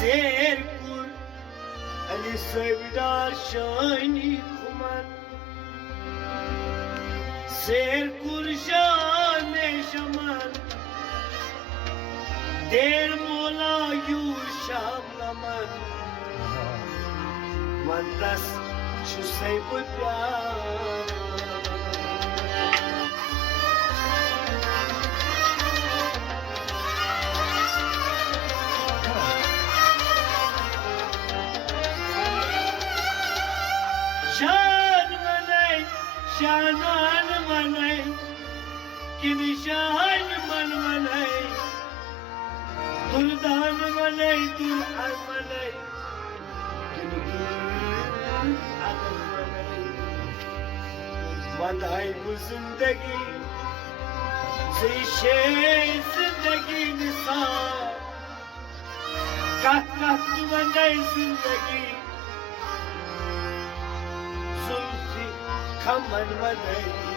Serkur Ali sevda şani kuman Serkur şane şaman Der mola yuşam naman Mandas şu sevbu pyar शानान मनाई कि निशान मन मनाई दुर्दान मनाई दुर्हान मनाई आदर मनाई मनाई वो जिंदगी शीशे जिंदगी निसार काट मनाई जिंदगी Come on, my baby.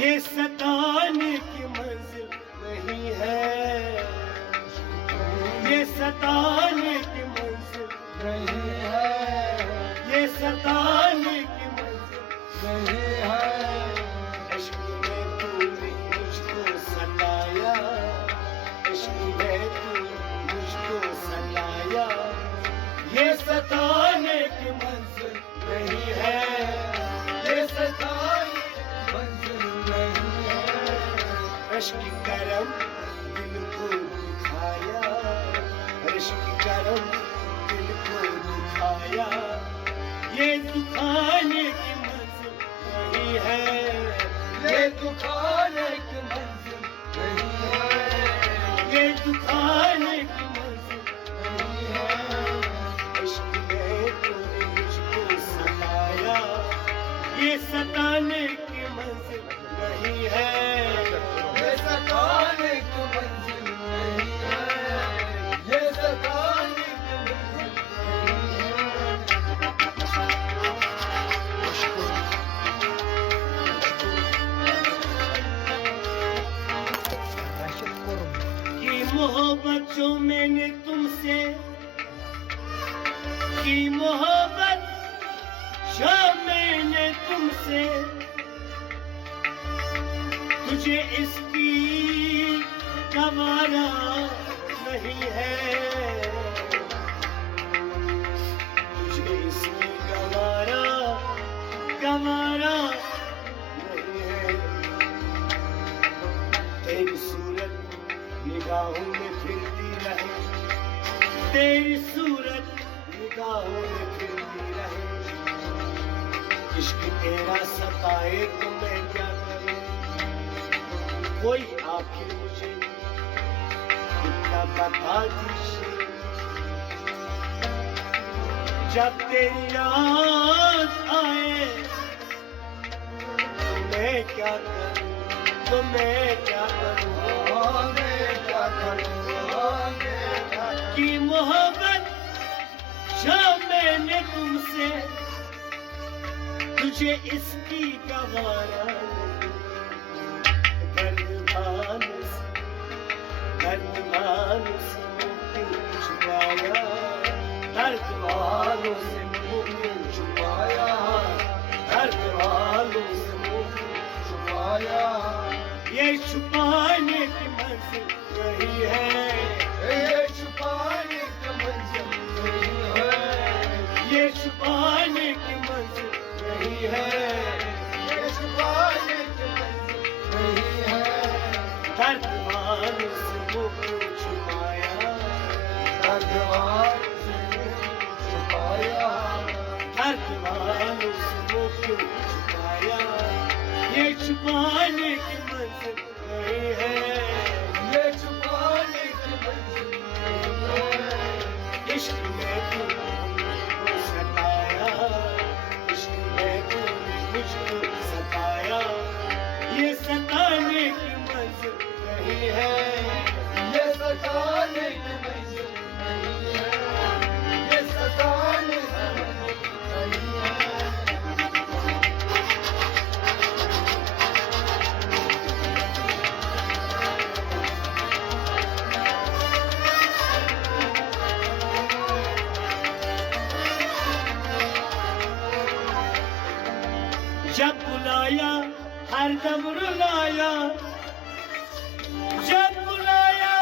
ये सताने की मंजिल नहीं है ये सताने की मंजिल नहीं है ये सताने की मंजिल नहीं है इश्क में तूने मुझको सताया इश्क में तूने मुझको सताया ये सताने की मंजिल नहीं है ये सताने रश्क करम दिल को दुखाया रश्क करम दिल को दुखाया ये दुखाने की मंजिल नहीं है ये दुखाने की मंजिल नहीं है ये दुखाने की मंजिल नहीं है इश्क में तूने मुझको सताया ये सताने की मंजिल नहीं है ये सताने की मंजिल नहीं है ये सताने की मंजिल नहीं है की मोहब्बत जो मैंने तुमसे की मोहब्बत जो मैंने तुमसे तुझे इसकी गवारा नहीं है तुझे इसकी गवारा नहीं है तेरी सूरत निगाहों में फिरती रहे तेरी सूरत निगाहों में फिरती रहे इश्क तेरा सताए तो मैं क्या करूं कोई आखिर मुझे इतना बता दीजिए जब तेरी याद आए तो मैं क्या करूं तो मैं क्या करूं कि मोहब्बत जो मैंने तुमसे तुझे इसकी गवारा दर्द मानुस क्यों छुपाया दर्द मानुस क्यों छुपाया दर्द मानुस छुपाया ये छुपाने की मंजिल नहीं है ये छुपाने की मंजिल नहीं है ये छुपाने की मंजिल नहीं है ये छुपाने की मंजिल नहीं है दर्द मानुस छुपाया दर्द मानुस दम रुलाया, जब बुलाया,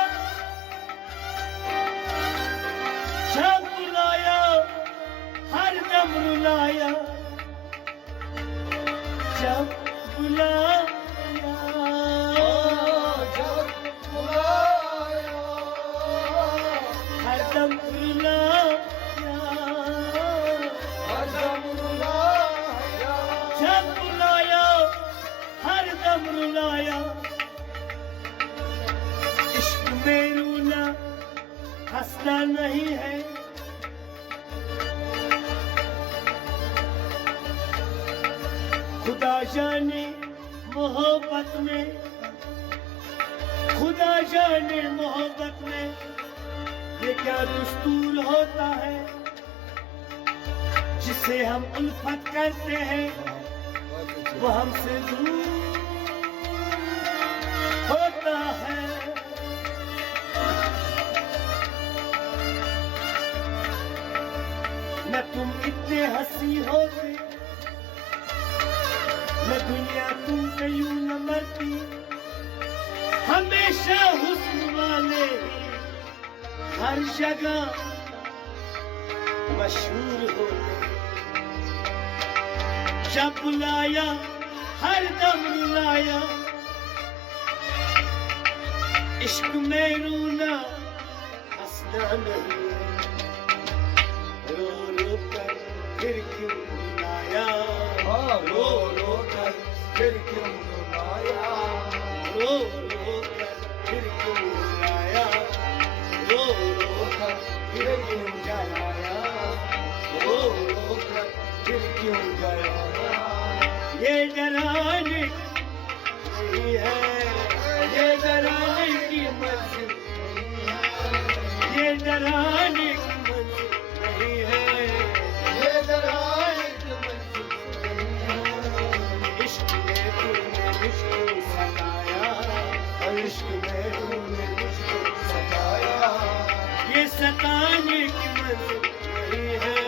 जब बुलाया, हर दम रुलाया, जब बुलाया, जब बुलाया, हर दम रुलाया, हरदम रुलाया, जब बुलाया, हर दम रुलाया। इश्क में रूना हंसना नहीं है, खुदा जाने मोहब्बत में, खुदा जाने मोहब्बत में ये क्या दस्तूर होता है, जिसे हम उल्फत करते हैं वो हमसे दूर होता है। न तुम इतने हंसी होते, न दुनिया तुम पे यूं न मरती, हमेशा हुस्न वाले ही हर जगह मशहूर होते। जब बुलाया, हर दम रुलाया, इश्क में रूना हंसना नहीं, रो रो कर फिर क्यों रुलाया, रो रो कर फिर क्यों रुलाया, रो रो कर फिर क्यों रुलाया, रो रो कर फिर क्यों जलाया, रो रो कर फिर क्यों जलाया। ये डराने नहीं है, ये डराने की मंजिल नहीं है, ये डराने की मंजिल नहीं है, ये डराने की मंजिल नहीं है। इश्क में तूने मुझको सताया, इश्क में तूने मुझको सताया, ये सताने की मंजिल नहीं है,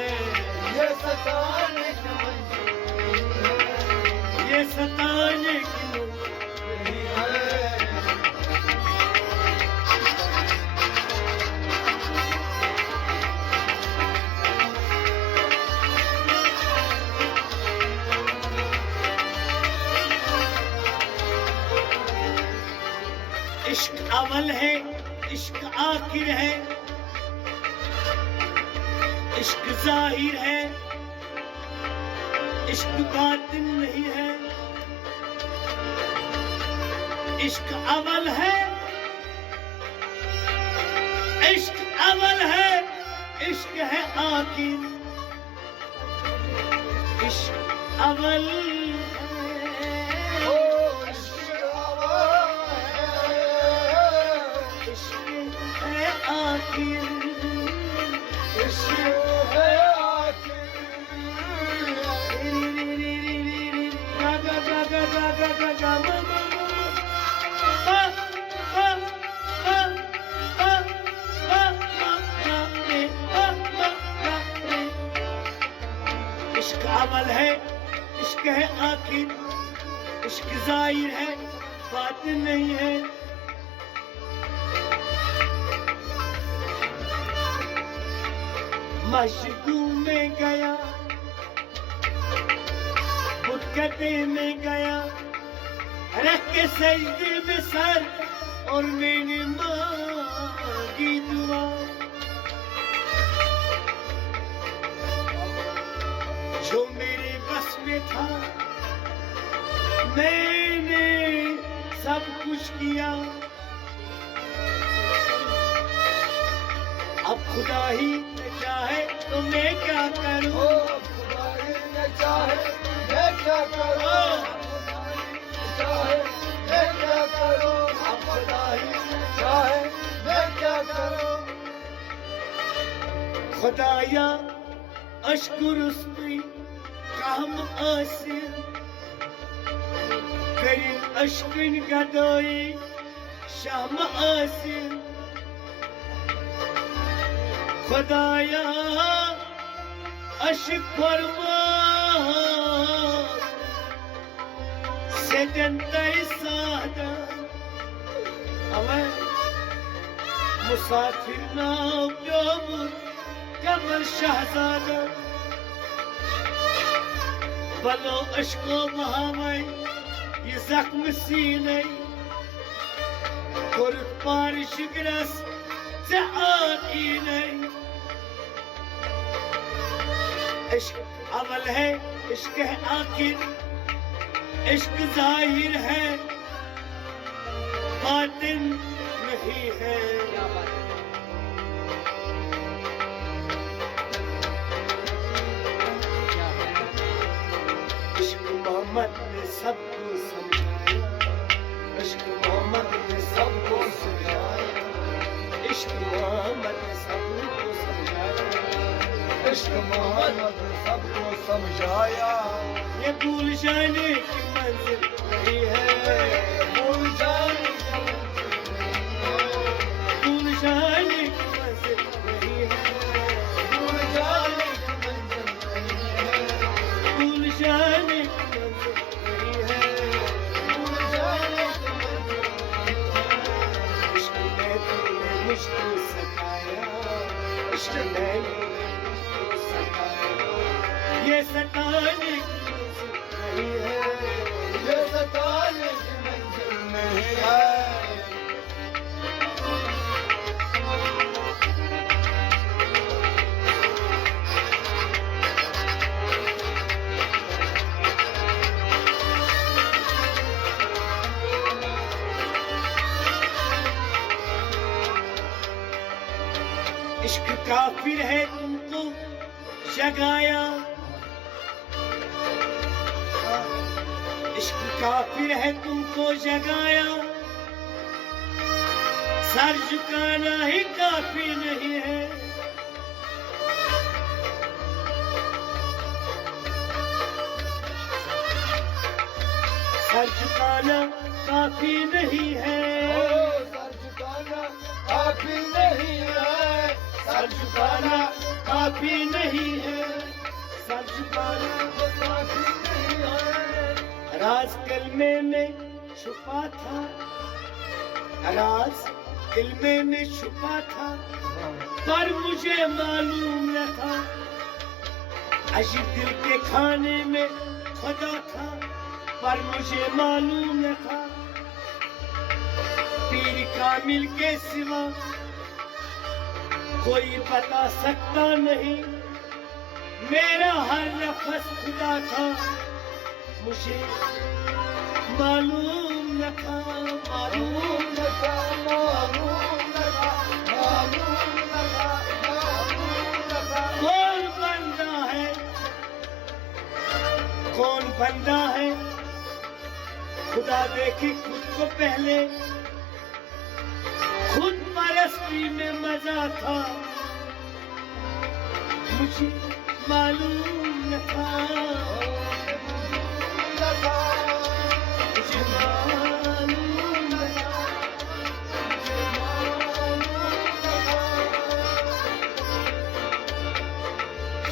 ये सताने की मंजिल नहीं है, ये सताने की मंजिल नहीं है। इश्क अवल है, इश्क आखिर है, इश्क जाहिर है, इश्क बातिन नहीं है। इश्क अवल है, इश्क अवल है, इश्क है आखिर, इश्क अवल ओ है, इश्क है, इश्क है आखिर, इश्क है आखिर। इश्क अवल है, इश्क है आखिर, इश्क जाहिर है, बातिन नहीं है। मशकू में गया, बुटकते में गया, रख के सजदे में सर और मैंने मांगी दुआ। जो मेरे बस में था मैंने सब कुछ किया, अब खुदा ही न चाहे तो मैं क्या करूं। ओ खुदा ही न चाहे मैं क्या करूं, खुदा ही न चाहे मैं क्या करूं, अब खुदा ही न चाहे मैं क्या करूं। खुदाया अशकुर उसकी काम आसिर, करीम अशकिन गदोई शाम आसिर। खुदाया अशक फरमा से ये जनता सादा अवे मुसाफिर नाम प्योमुर कमर शहजादा बलो अशको महामय ये जख्म सीने कुर पारिश ग्रस से आती नहीं इश्क अवल है इश्क है आखिर इश्क जाहिर है बातिन नहीं है इश्क मोहम्मद ने सबको समझाया इश्क मोहम्मद ने सबको समझाया इश्क मोहम्मद ने सबको समझाया इश्क मोहम्मद सबको समझाया ये भूल जाने की मंजिल नहीं है भूल जाने भूल जाने की मंजिल नहीं है भूल जाने की मंजिल नहीं है भूल जाने की मंजिल नहीं है भूल जाने की मंजिल इश्क में तूने मुझको सताया इश्क में मुझको सताया ये सताने की मंजिल नहीं है ये सताने की मंजिल नहीं है इश्क काफिर है तुमको जगाया इश्क काफिर है तुमको जगाया सर झुकाना ही काफी नहीं है सर झुकाना काफी नहीं है सर झुकाना काफी नहीं है सर झुकाना काफी नहीं है सर झुकाना काफी नहीं है राज कलमे में छुपा था राज कलमे में छुपा था पर मुझे मालूम न था अजीब दिल के खाने में खुदा था पर मुझे मालूम न था पीर कामिल के सिवा कोई बता सकता नहीं मेरा हर नफस खुदा था मुझे मालूम न था मालूम मालूम न था मालूम न था मालूम न था मालूम न था कौन बंदा है कौन बंदा है खुदा देखे खुद को पहले खुद परस्ती में मजा था मुझे मालूम न था मुझे मालूम न था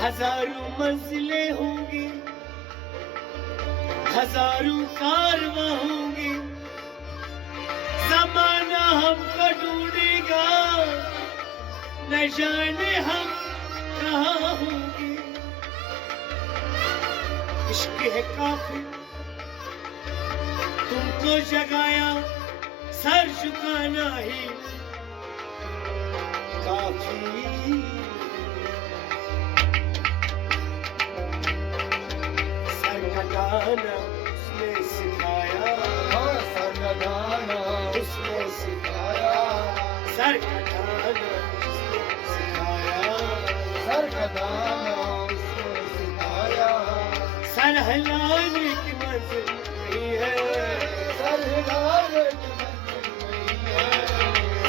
हजारों मंजिलें होंगी हजारों कारवां होंगी जमाना हमको ढूंढेगा न जाने हम कहाँ होंगे इश्क है काफी तुमको जगाया सर झुकाना ही काफी सर कटाना उसने सिखाया सर लगाना उसने सिखाया सर कटाना उसने सिखाया सर लगाना उसने सिखाया सर हिलाने की मंजिल नहीं है सर हिलाने की मंजिल नहीं है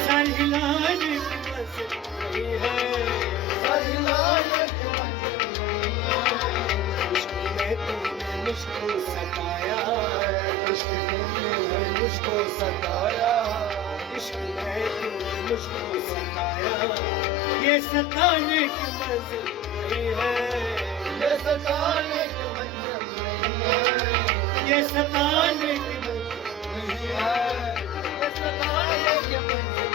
सर हिलाने की मंजिल नहीं है सर हिलाने की मंजिल नहीं है इश्क में तूने मुझको सताया इश्क ने मुझको सताया इश्क में तूने मुझको सताया ये सताने की मंजिल नहीं है ये सताने की मंजिल नहीं है ये सताने की नहीं है, ये सताने की मंजिल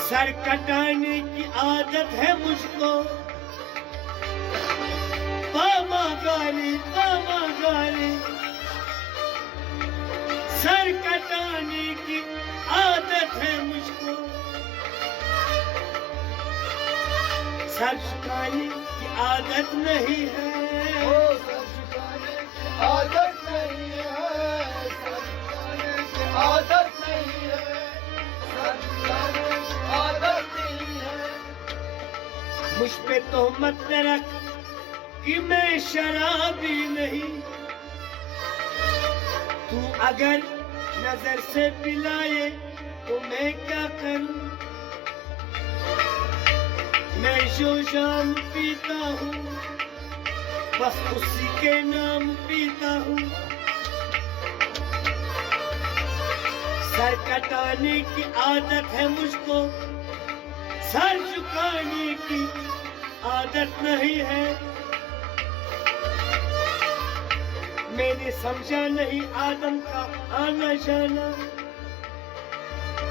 सर कटाने की आदत है मुझको, पामा गाली सर कटाने की आदत है मुझको, सर झुकाने की आदत नहीं है। ओ सर झुकाने की आदत नहीं है, सर झुकाने की आदत नहीं है, सर झुकाने की आदत नहीं है। मुझ पे तोहमत न रख कि मैं शराबी नहीं, तू अगर नजर से पिलाए तो मैं क्या करूं, मैं जो जाम पीता हूँ बस उसी के नाम पीता हूँ। सर कटाने की आदत है मुझको, सर झुकाने की आदत नहीं है। मैंने समझा नहीं आदम का आना जाना,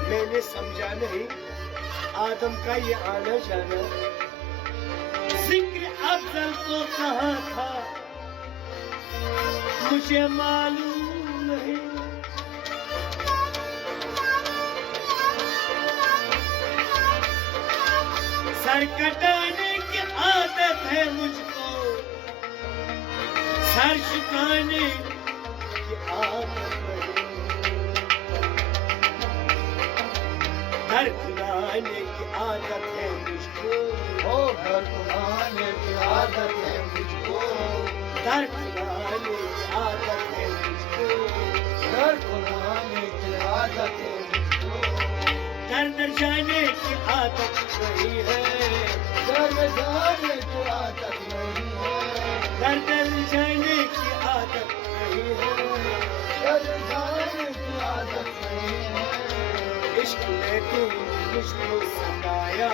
मैंने समझा नहीं आदम का ये आना जाना। जिक्र अफजल को कहा था मुझे मालूम नहीं। सर कटाने की आदत है मुझको, सर झुकाने की आदत नहीं। घर खुलाने की आदत है मुझको, ओ घर खुलाने की आदत है मुझको, घर खुलाने की आदत है मुझको, घर खुलाने की आदत है मुझको। घर जाने की आदत नहीं है, घर में जाने की आदत नहीं है, घर जाने की आदत नहीं है। घर जाने की आदत नहीं है। इश्क में तूने मुझको सताया,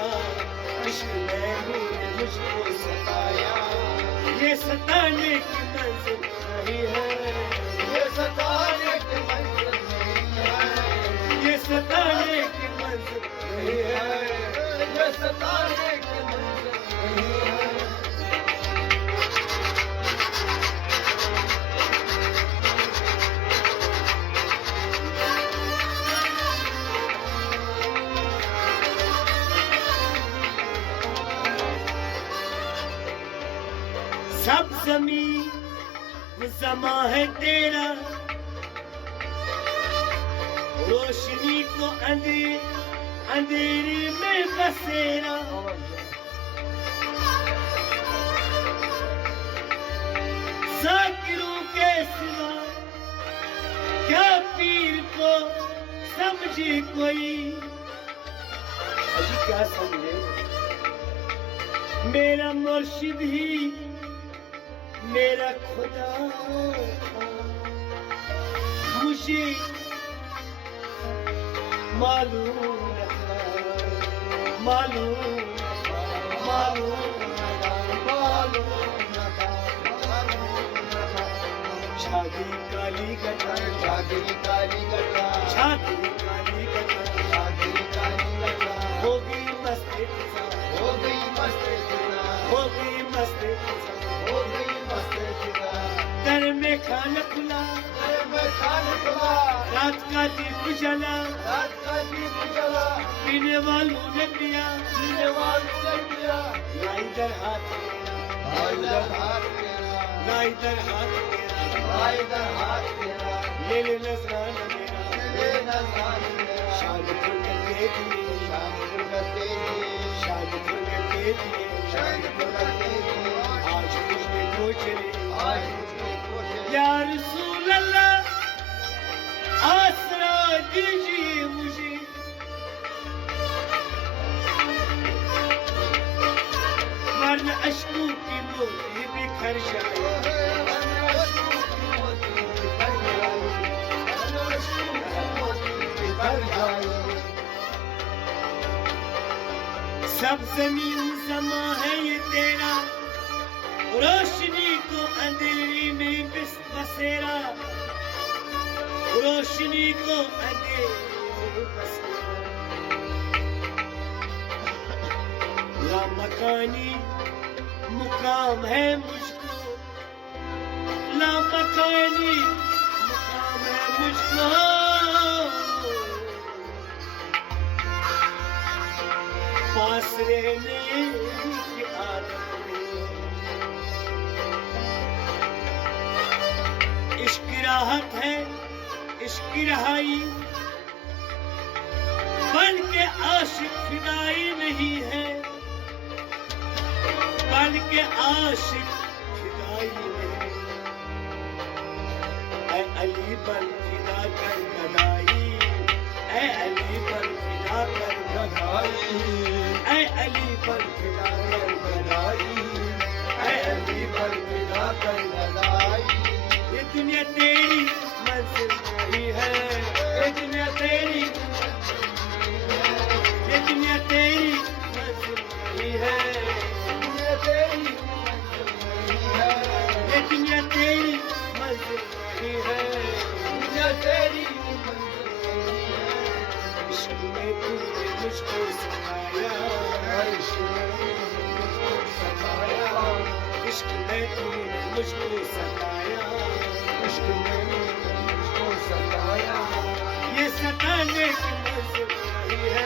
इश्क में तूने मुझको सताया, ये सताने की मंजिल नहीं है, ये सताने की मंजिल नहीं है, ये सताने की मंजिल नहीं है। ये सताने की मंजिल नहीं है। सब ज़मीन ज़मा है तेरा, रोशनी को अंधेरे में बसेरा। ज़ाकिरों के सिवा क्या पीर को समझे कोई, अजी क्या समझे मेरा मुर्शिद ही मेरा खुदा था। मुझे मालूम न था, मालूम छाती काली गटा, छाती काली गटा, छाती काली गटा, छाती काली गटा, हो गई मस्ती फिजा, हो गई मस्त फिजा, हो गई मस्ती फिजा, हो गई मस्त फिजा। घर में खाना खुला, घर में खाना खुला, रात का दीप जला, रात का दीप जला, पीने वालों ने पिया, पीने वालों ने पिया। ना इधर हाथ तेरा, ना इधर हाथ तेरा, ना इधर हाथ तेरा, ना इधर हाथ तेरा, ले ले नजराना मेरा, ले नज़ारा मेरा। शान खुलकर दे दिए, शान खुलकर दे दिए, शान खुलकर दे दिए, शान खुलकर दे दिए। आज मुझे को चले, आज मुझे कोठे या रसूल अल्लाह आसरा दीजिए मुझे। वरना अश्कों की मोती बिखर जाए, वरना अश्कों की मोती सब जमीन समा है ये तेरा, रोशनी को अंधेरी में बसेरा, रोशनी को अंधेरी में बसेरा। लामकानी मुकाम है मुझको, लामकानी मुकाम है मुझको, पास रहने की आदत है। इश्क राहत है, इश्क रहाई, बन के आशिक फिदाई नहीं है, बन के आशिक फिदाई नहीं। ऐ अली पर फिदा कर गदाई, ऐ अली पर फिदा कर गदाई, ऐ अली पर फिदा कर गदाई, ऐ अली पर फिदा कर गदाई। ये दुनिया तेरी मंजिल नहीं है, ये दुनिया तेरी, ये दुनिया तेरी मंजिल नहीं है, ये दुनिया तेरी मंजिल नहीं है, दुनिया तेरी मंजिल नहीं है। इश्क में तूने मुझको सताया, इश्क में मुझको सताया, इश्क में तूने मुझको सताया, इश्क में मुझको सताया। ये सताने की मंजिल नहीं है,